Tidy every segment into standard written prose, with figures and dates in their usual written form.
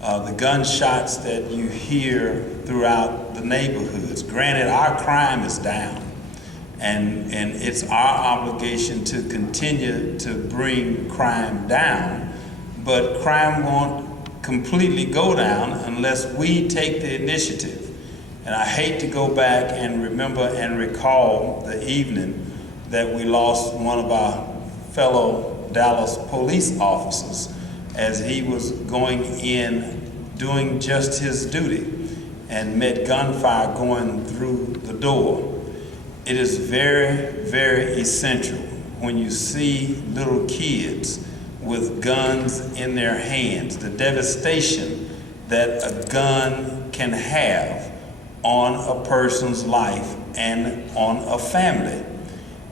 the gunshots that you hear throughout the neighborhoods. Granted, our crime is down, and it's our obligation to continue to bring crime down, but crime won't completely go down unless we take the initiative. And I hate to go back and remember and recall the evening that we lost one of our fellow Dallas police officers as he was going in doing just his duty and met gunfire going through the door. It is very, very essential when you see little kids with guns in their hands, the devastation that a gun can have on a person's life and on a family.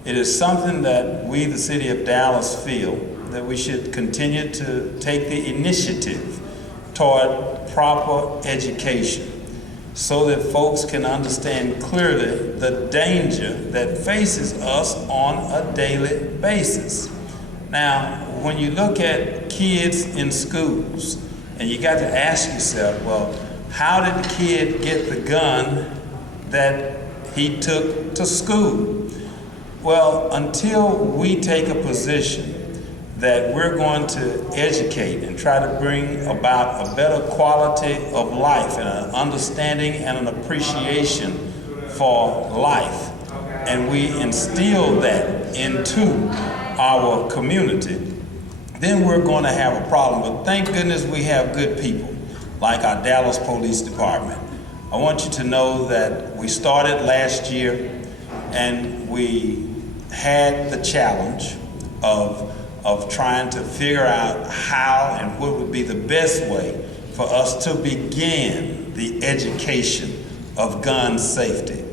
It is something that we, the city of Dallas, feel that we should continue to take the initiative toward proper education so that folks can understand clearly the danger that faces us on a daily basis. Now, when you look at kids in schools, and you got to ask yourself, well, how did the kid get the gun that he took to school? Well, until we take a position that we're going to educate and try to bring about a better quality of life and an understanding and an appreciation for life, and we instill that into our community, then we're going to have a problem. But thank goodness we have good people like our Dallas Police Department. I want you to know that we started last year and we had the challenge of trying to figure out how and what would be the best way for us to begin the education of gun safety.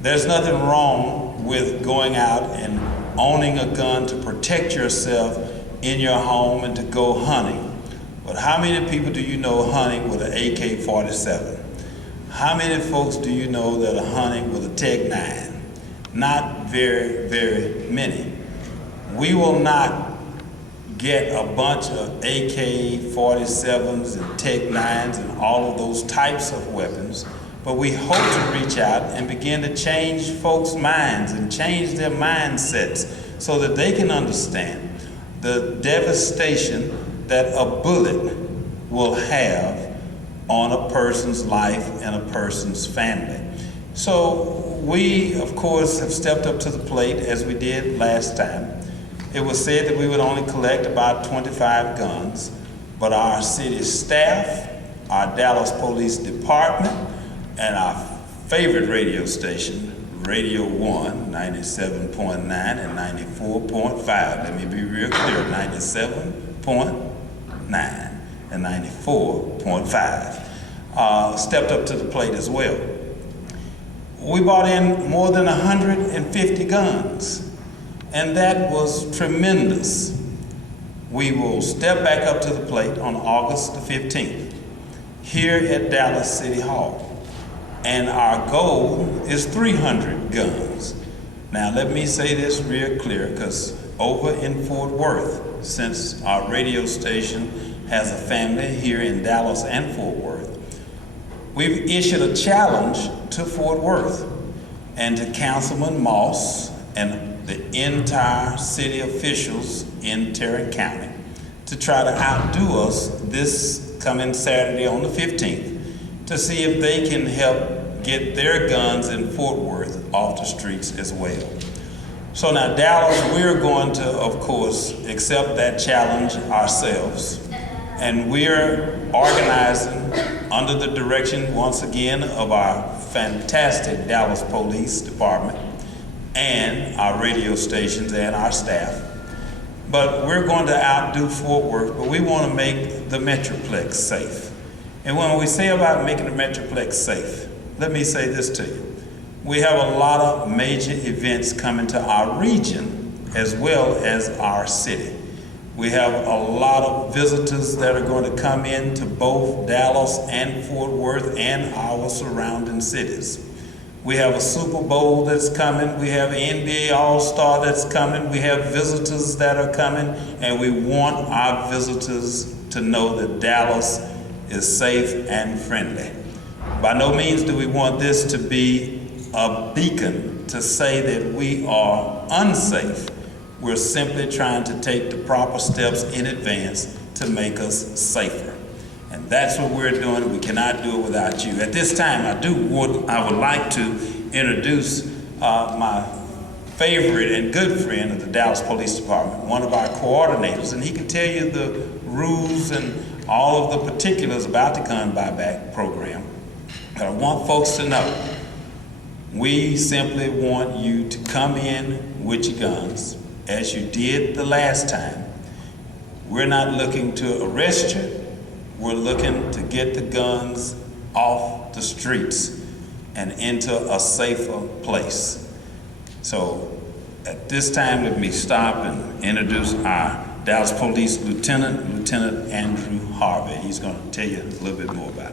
There's nothing wrong with going out and owning a gun to protect yourself in your home and to go hunting. But how many people do you know hunting with an AK-47? How many folks do you know that are hunting with a Tech 9? Not very, very many. We will not get a bunch of AK-47s and Tech 9s and all of those types of weapons, but we hope to reach out and begin to change folks' minds and change their mindsets so that they can understand the devastation that a bullet will have on a person's life and a person's family. So we, of course, have stepped up to the plate as we did last time. It was said that we would only collect about 25 guns, but our city staff, our Dallas Police Department, and our favorite radio station, Radio 1, 97.9 and 94.5. Let me be real clear, 97.9 and 94.5. Stepped up to the plate as well. We bought in more than 150 guns, and that was tremendous. We will step back up to the plate on August the 15th here at Dallas City Hall. And our goal is 300 guns. Now let me say this real clear, because over in Fort Worth, since our radio station has a family here in Dallas and Fort Worth, we've issued a challenge to Fort Worth and to Councilman Moss and the entire city officials in Tarrant County to try to outdo us this coming Saturday on the 15th to see if they can help get their guns in Fort Worth off the streets as well. So now Dallas, we're going to, of course, accept that challenge ourselves. And we're organizing under the direction, once again, of our fantastic Dallas Police Department and our radio stations and our staff. But we're going to outdo Fort Worth, but we want to make the Metroplex safe. And when we say about making the Metroplex safe, let me say this to you. We have a lot of major events coming to our region as well as our city. We have a lot of visitors that are going to come in to both Dallas and Fort Worth and our surrounding cities. We have a Super Bowl that's coming. We have an NBA All-Star that's coming. We have visitors that are coming, and we want our visitors to know that Dallas is safe and friendly. By no means do we want this to be a beacon to say that we are unsafe. We're simply trying to take the proper steps in advance to make us safer. And that's what we're doing. We cannot do it without you. At this time, I would like to introduce my favorite and good friend of the Dallas Police Department, one of our coordinators, and he can tell you the rules and all of the particulars about the gun buyback program. But I want folks to know, we simply want you to come in with your guns, as you did the last time. We're not looking to arrest you. We're looking to get the guns off the streets and into a safer place. So at this time, let me stop and introduce our Dallas Police Lieutenant Andrew Harvey. He's going to tell you a little bit more about it.